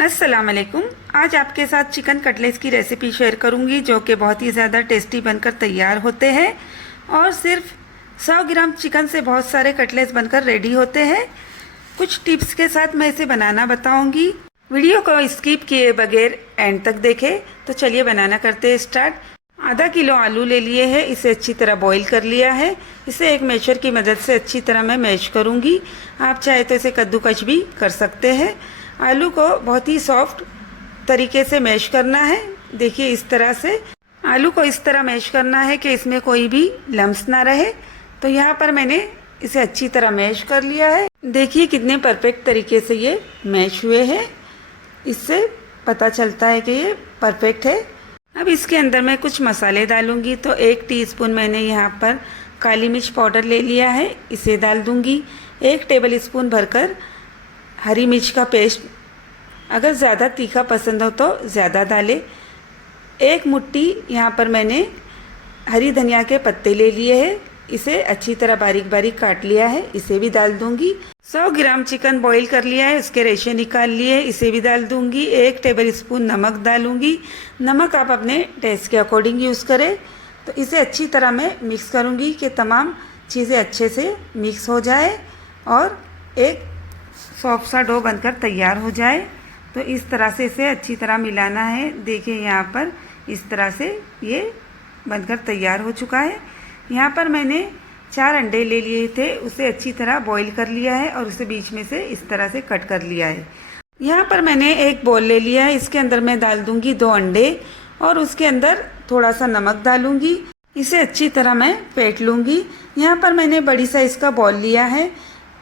अस्सलाम वालेकुम। आज आपके साथ चिकन कटलेट्स की रेसिपी शेयर करूंगी जो कि बहुत ही ज़्यादा टेस्टी बनकर तैयार होते हैं और सिर्फ 100 ग्राम चिकन से बहुत सारे कटलेट्स बनकर रेडी होते हैं। कुछ टिप्स के साथ मैं इसे बनाना बताऊंगी। वीडियो को स्किप किए बगैर एंड तक देखें। तो चलिए बनाना करते हैं स्टार्ट। आधा किलो आलू ले लिए हैं, इसे अच्छी तरह बॉईल कर लिया है। इसे एक मैशर की मदद से अच्छी तरह मैं मैश करूंगी। आप चाहे तो इसे कद्दूकश भी कर सकते हैं। आलू को बहुत ही सॉफ्ट तरीके से मैश करना है। देखिए इस तरह से आलू को इस तरह मैश करना है कि इसमें कोई भी लम्स ना रहे। तो यहाँ पर मैंने इसे अच्छी तरह मैश कर लिया है। देखिए कितने परफेक्ट तरीके से ये मैश हुए हैं, इससे पता चलता है कि ये परफेक्ट है। अब इसके अंदर मैं कुछ मसाले डालूंगी। तो 1 टीस्पून मैंने यहाँ पर काली मिर्च पाउडर ले लिया है, इसे डाल दूंगी। 1 टेबल स्पून भरकर हरी मिर्च का पेस्ट, अगर ज़्यादा तीखा पसंद हो तो ज़्यादा डालें। 1 मुट्ठी यहाँ पर मैंने हरी धनिया के पत्ते ले लिए हैं, इसे अच्छी तरह बारीक बारीक काट लिया है, इसे भी डाल दूंगी। 100 ग्राम चिकन बॉईल कर लिया है, इसके रेशे निकाल लिए, इसे भी डाल दूंगी। 1 टेबल स्पून नमक डालूंगी। नमक आप अपने टेस्ट के अकॉर्डिंग यूज़ करें। तो इसे अच्छी तरह मैं मिक्स करूंगी कि तमाम चीज़ें अच्छे से मिक्स हो जाए और एक सॉफ्ट सा डो बनकर तैयार हो जाए। तो इस तरह से इसे अच्छी तरह मिलाना है। देखिए यहाँ पर इस तरह से ये बनकर तैयार हो चुका है। यहाँ पर मैंने 4 अंडे ले लिए थे, उसे अच्छी तरह बॉईल कर लिया है और उसे बीच में से इस तरह से कट कर लिया है। यहाँ पर मैंने एक बोल ले लिया है, इसके अंदर मैं डाल दूंगी 2 अंडे और उसके अंदर थोड़ा सा नमक डालूंगी। इसे अच्छी तरह मैं फेंट लूँगी। यहाँ पर मैंने बड़ी साइज़ का बॉल लिया है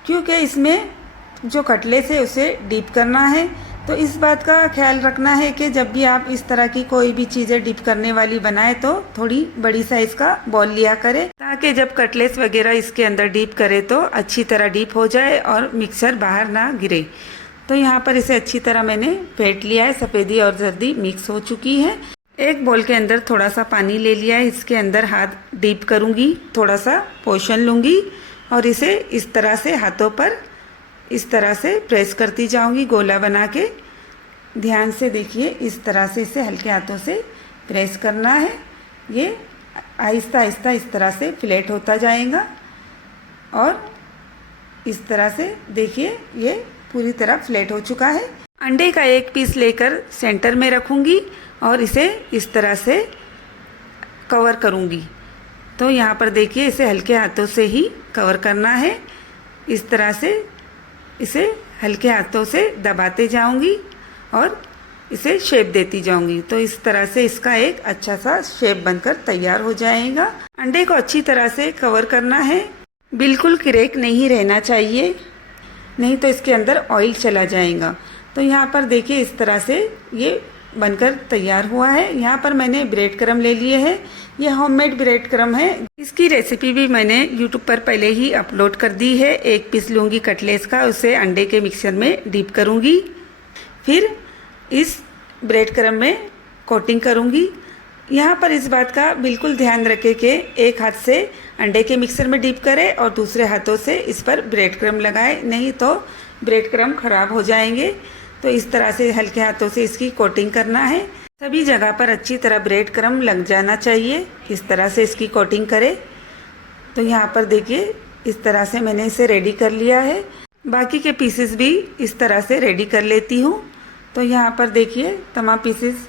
क्योंकि इसमें जो कटलेट्स है उसे डीप करना है। तो इस बात का ख्याल रखना है कि जब भी आप इस तरह की कोई भी चीज़ें डीप करने वाली बनाए तो थोड़ी बड़ी साइज़ का बॉल लिया करें, ताकि जब कटलेट्स वगैरह इसके अंदर डीप करे तो अच्छी तरह डीप हो जाए और मिक्सर बाहर ना गिरे। तो यहाँ पर इसे अच्छी तरह मैंने फेंट लिया है, सफ़ेदी और जर्दी मिक्स हो चुकी है। एक बोल के अंदर थोड़ा सा पानी ले लिया है, इसके अंदर हाथ डीप करूँगी, थोड़ा सा पोषण लूँगी और इसे इस तरह से हाथों पर इस तरह से प्रेस करती जाऊंगी गोला बना के। ध्यान से देखिए, इस तरह से इसे हल्के हाथों से प्रेस करना है। ये आहिस्ता आहिस्ता इस तरह से फ्लैट होता जाएगा और इस तरह से देखिए ये पूरी तरह फ्लैट हो चुका है। अंडे का एक पीस लेकर सेंटर में रखूंगी और इसे इस तरह से कवर करूंगी। तो यहाँ पर देखिए इसे हल्के हाथों से ही कवर करना है। इस तरह से इसे हल्के हाथों से दबाते जाऊंगी और इसे शेप देती जाऊंगी। तो इस तरह से इसका एक अच्छा सा शेप बनकर तैयार हो जाएगा। अंडे को अच्छी तरह से कवर करना है, बिल्कुल क्रैक नहीं रहना चाहिए, नहीं तो इसके अंदर ऑयल चला जाएगा। तो यहाँ पर देखिए इस तरह से ये बनकर तैयार हुआ है। यहाँ पर मैंने ब्रेड क्रम्ब ले लिए हैं, ये होममेड ब्रेड क्रम्ब है। इसकी रेसिपी भी मैंने यूट्यूब पर पहले ही अपलोड कर दी है। 1 पीस लूँगी कटलेट्स का, उसे अंडे के मिक्सर में डीप करूँगी, फिर इस ब्रेड क्रम्ब में कोटिंग करूँगी। यहाँ पर इस बात का बिल्कुल ध्यान रखें कि एक हाथ से अंडे के मिक्सर में डीप करें और दूसरे हाथों से इस पर ब्रेड क्रम्ब लगाएं, नहीं तो ब्रेड क्रम्ब खराब हो जाएंगे। तो इस तरह से हल्के हाथों से इसकी कोटिंग करना है। सभी जगह पर अच्छी तरह ब्रेड क्रम्ब लग जाना चाहिए, इस तरह से इसकी कोटिंग करें। तो यहाँ पर देखिए इस तरह से मैंने इसे रेडी कर लिया है। बाकी के पीसेस भी इस तरह से रेडी कर लेती हूँ। तो यहाँ पर देखिए तमाम पीसेस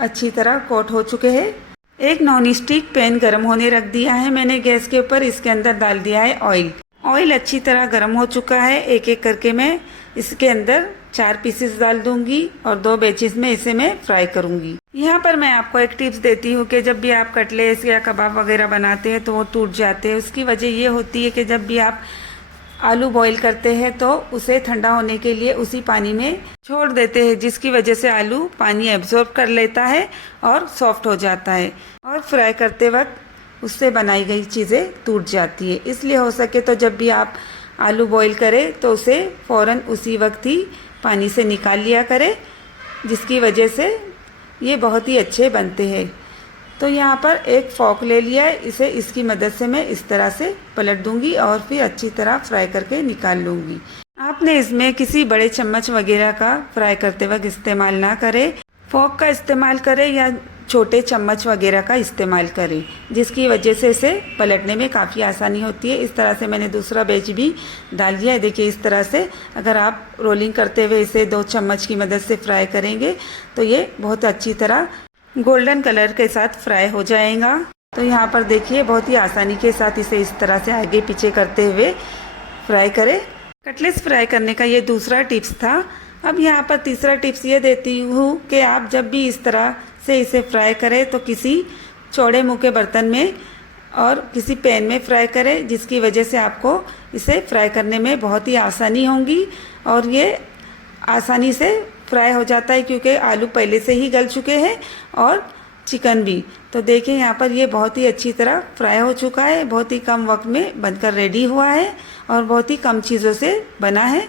अच्छी तरह कोट हो चुके हैं। एक नॉन स्टिक पैन गर्म होने रख दिया है मैंने गैस के ऊपर, इसके अंदर डाल दिया है ऑयल। ऑयल अच्छी तरह गर्म हो चुका है। एक एक करके मैं इसके अंदर 4 पीसेस डाल दूंगी और 2 बैचेस में इसे मैं फ्राई करूंगी। यहाँ पर मैं आपको एक टिप्स देती हूँ कि जब भी आप कटलेट्स या कबाब वगैरह बनाते हैं तो वो टूट जाते हैं। उसकी वजह ये होती है कि जब भी आप आलू बॉईल करते हैं तो उसे ठंडा होने के लिए उसी पानी में छोड़ देते हैं, जिसकी वजह से आलू पानी एब्जॉर्ब कर लेता है और सॉफ्ट हो जाता है और फ्राई करते वक्त उससे बनाई गई चीज़ें टूट जाती है। इसलिए हो सके तो जब भी आप आलू बॉईल करें तो उसे फ़ौरन उसी वक्त ही पानी से निकाल लिया करें, जिसकी वजह से ये बहुत ही अच्छे बनते हैं। तो यहाँ पर एक फॉक ले लिया है, इसे इसकी मदद से मैं इस तरह से पलट दूंगी और फिर अच्छी तरह फ्राई करके निकाल लूँगी। आपने इसमें किसी बड़े चम्मच वगैरह का फ्राई करते वक्त इस्तेमाल ना करें, फोक का इस्तेमाल करें या छोटे चम्मच वगैरह का इस्तेमाल करें, जिसकी वजह से इसे पलटने में काफ़ी आसानी होती है। इस तरह से मैंने दूसरा बैच भी डाल दिया है। देखिए इस तरह से अगर आप रोलिंग करते हुए इसे 2 चम्मच की मदद से फ्राई करेंगे तो ये बहुत अच्छी तरह गोल्डन कलर के साथ फ्राई हो जाएगा। तो यहाँ पर देखिए बहुत ही आसानी के साथ इसे इस तरह से आगे पीछे करते हुए फ्राई करें। कटलेट्स फ्राई करने का ये दूसरा टिप्स था। अब यहाँ पर तीसरा टिप्स ये देती हूँ कि आप जब भी इस तरह से इसे फ्राई करें तो किसी चौड़े मुँह के बर्तन में और किसी पैन में फ्राई करें, जिसकी वजह से आपको इसे फ्राई करने में बहुत ही आसानी होगी और ये आसानी से फ्राई हो जाता है क्योंकि आलू पहले से ही गल चुके हैं और चिकन भी। तो देखिए यहाँ पर ये बहुत ही अच्छी तरह फ्राई हो चुका है, बहुत ही कम वक्त में बनकर रेडी हुआ है और बहुत ही कम चीज़ों से बना है।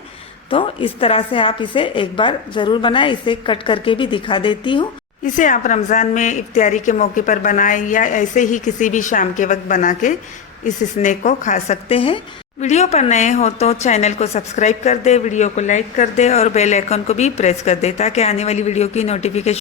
तो इस तरह से आप इसे एक बार ज़रूर बनाएं। इसे कट करके भी दिखा देती हूँ। इसे आप रमज़ान में इफ्तियारी के मौके पर बनाएं या ऐसे ही किसी भी शाम के वक्त बना के इस स्नैक को खा सकते हैं। वीडियो पर नए हो तो चैनल को सब्सक्राइब कर दे, वीडियो को लाइक कर दे और बेल आइकन को भी प्रेस कर दे ताकि आने वाली वीडियो की नोटिफिकेशन